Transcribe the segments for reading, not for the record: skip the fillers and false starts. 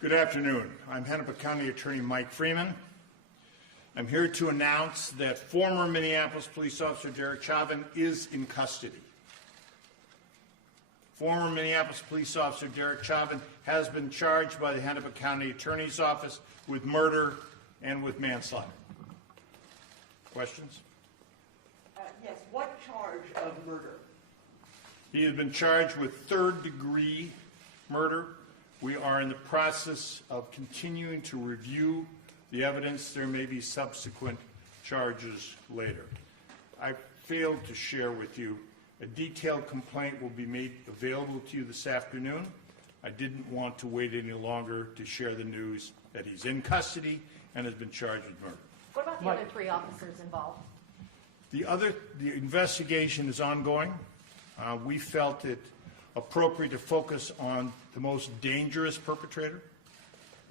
Good afternoon. I'm Hennepin County Attorney Mike Freeman. I'm here to announce that former Minneapolis police officer Derek Chauvin is in custody. Former Minneapolis police officer Derek Chauvin has been charged by the Hennepin County Attorney's Office with murder and with manslaughter. Questions? Yes, what charge of murder? He has been charged with third-degree murder. We are in the process of continuing to review the evidence. There may be subsequent charges later. I failed to share with you a detailed complaint will be made available to you this afternoon. I didn't want to wait any longer to share the news that he's in custody and has been charged with murder. What about the other three officers involved? The investigation is ongoing. We felt it appropriate to focus on the most dangerous perpetrator.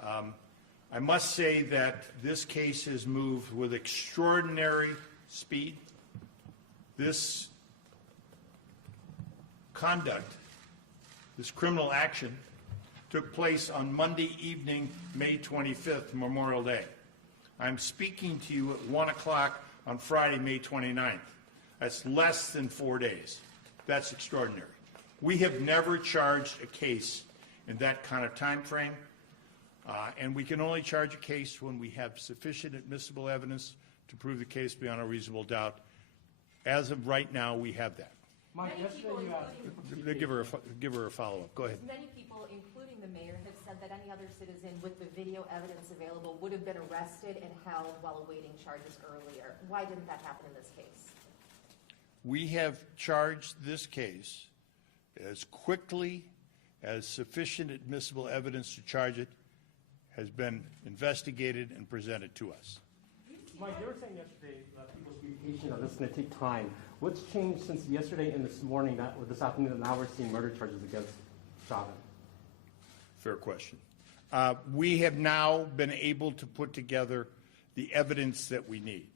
I must say that this case has moved with extraordinary speed. This conduct, this criminal action, took place on Monday evening, May 25th, Memorial Day. I'm speaking to you at 1 o'clock on Friday, May 29th. That's less than 4 days. That's extraordinary. We have never charged a case in that kind of time frame, and we can only charge a case when we have sufficient admissible evidence to prove the case beyond a reasonable doubt. As of right now, we have that. Mike, yesterday you asked. Give her a follow-up. Go ahead. Many people, including the mayor, have said that any other citizen with the video evidence available would have been arrested and held while awaiting charges earlier. Why didn't that happen in this case? We have charged this case as quickly as sufficient admissible evidence to charge it has been investigated and presented to us. Mike, you were saying yesterday that people should be patient, or this is going to take time. What's changed since yesterday and this morning, or this afternoon, that now we're seeing murder charges against Chauvin? Fair question. We have now been able to put together the evidence that we need.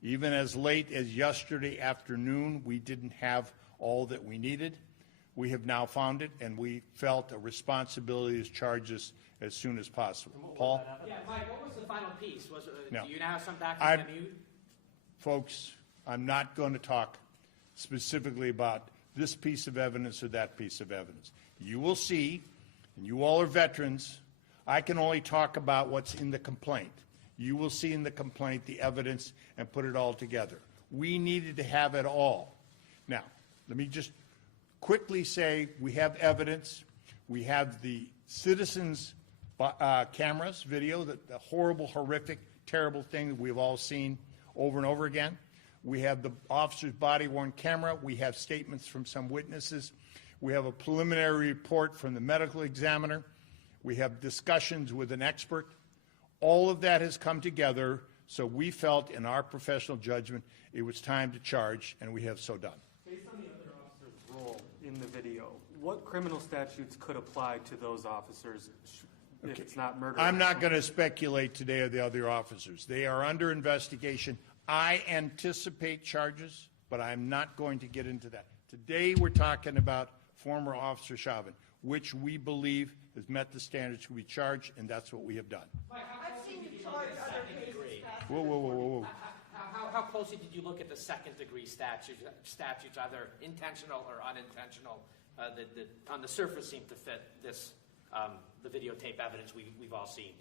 Even as late as yesterday afternoon, we didn't have all that we needed. We have now found it, and we felt a responsibility to charge this as soon as possible. Paul? Yeah, Mike, what was the final piece? Was it, No. do you now have some documents that you? Folks, I'm not going to talk specifically about this piece of evidence or that piece of evidence. You will see, and you all are veterans, I can only talk about what's in the complaint. You will see in the complaint the evidence and put it all together. We needed to have it all. Now, let me just quickly say we have evidence. We have the citizens' cameras, video, the horrible, horrific, terrible thing that we've all seen over and over again. We have the officer's body-worn camera. We have statements from some witnesses. We have a preliminary report from the medical examiner. We have discussions with an expert. All of that has come together, so we felt in our professional judgment it was time to charge, and we have so done. Based on the other officer's role in the video, what criminal statutes could apply to those officers if it's not murder? I'm not going to speculate today of the other officers. They are under investigation. I anticipate charges, but I'm not going to get into that. Today we're talking about former Officer Chauvin, which we believe has met the standards to be charged, and that's what we have done. Mike, I've seen you charge other cases faster. Whoa. how closely did you look at the second-degree statutes, either intentional or unintentional, that on the surface seem to fit this, the videotape evidence we've all seen?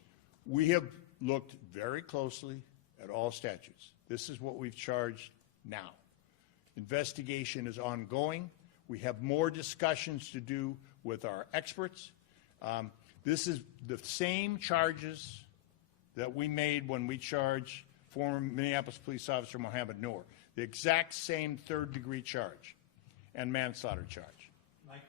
We have looked very closely at all statutes. This is what we've charged now. Investigation is ongoing. We have more discussions to do with our experts. This is the same charges that we made when we charged former Minneapolis police officer Mohammed Noor. The exact same third-degree charge and manslaughter charge. I've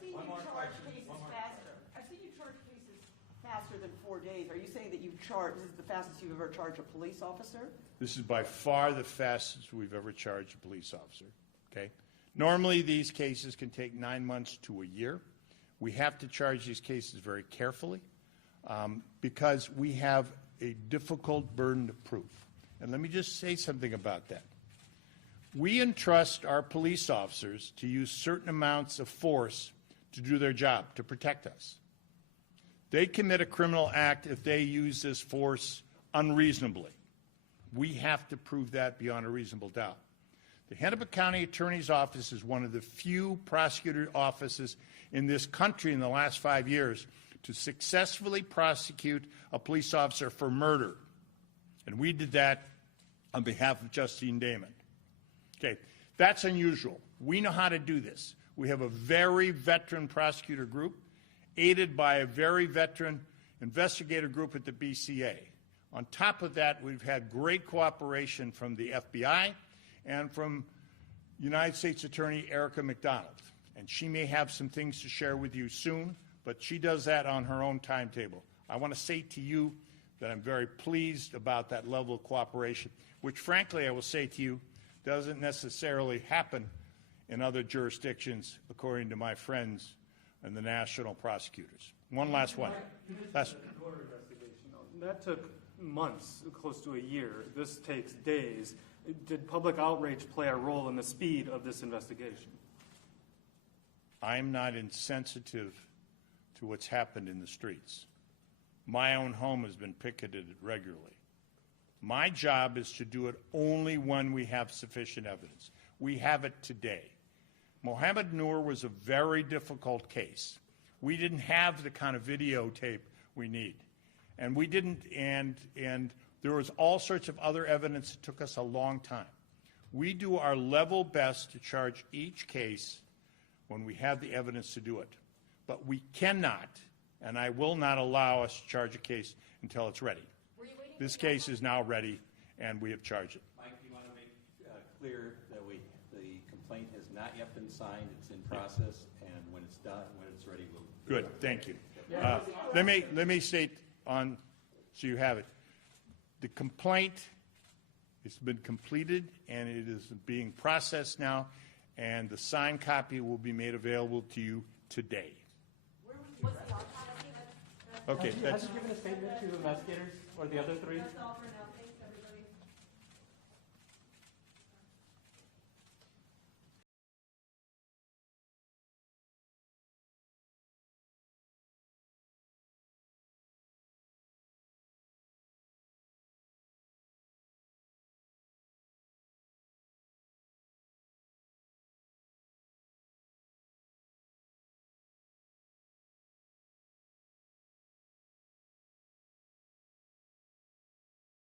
seen you charge cases faster. I've seen you charge cases faster than 4 days. Are you saying that you've charged, this is the fastest you've ever charged a police officer? This is by far the fastest we've ever charged a police officer, okay? Normally, these cases can take 9 months to a year. We have to charge these cases very carefully because we have a difficult burden of proof. And let me just say something about that. We entrust our police officers to use certain amounts of force to do their job, to protect us. They commit a criminal act if they use this force unreasonably. We have to prove that beyond a reasonable doubt. The Hennepin County Attorney's Office is one of the few prosecutor offices in this country in the last 5 years to successfully prosecute a police officer for murder. And we did that on behalf of Justine Damon. Okay, that's unusual. We know how to do this. We have a very veteran prosecutor group, aided by a very veteran investigator group at the BCA. On top of that, we've had great cooperation from the FBI and from United States Attorney Erica McDonald. And she may have some things to share with you soon, but she does that on her own timetable. I want to say to you that I'm very pleased about that level of cooperation, which frankly I will say to you doesn't necessarily happen in other jurisdictions, according to my friends and the national prosecutors. One last one. That took months, close to a year. This takes days. Did public outrage play a role in the speed of this investigation? I'm not insensitive to what's happened in the streets. My own home has been picketed regularly. My job is to do it only when we have sufficient evidence. We have it today. Mohammed Noor was a very difficult case. We didn't have the kind of videotape we need. And we didn't, and there was all sorts of other evidence that took us a long time. We do our level best to charge each case when we have the evidence to do it. But we cannot, and I will not allow us to charge a case until it's ready. This case is now ready, and we have charged it. Mike, you want to make clear that the complaint has not yet been signed, it's in process, and when it's done, when it's ready, we'll... Good, thank you. Let me state on, so you have it. The complaint has been completed, and it is being processed now, and the signed copy will be made available to you today. What's the autopsy? Okay, Has that's, he given a statement to the investigators or the other three? That's all for now. Thank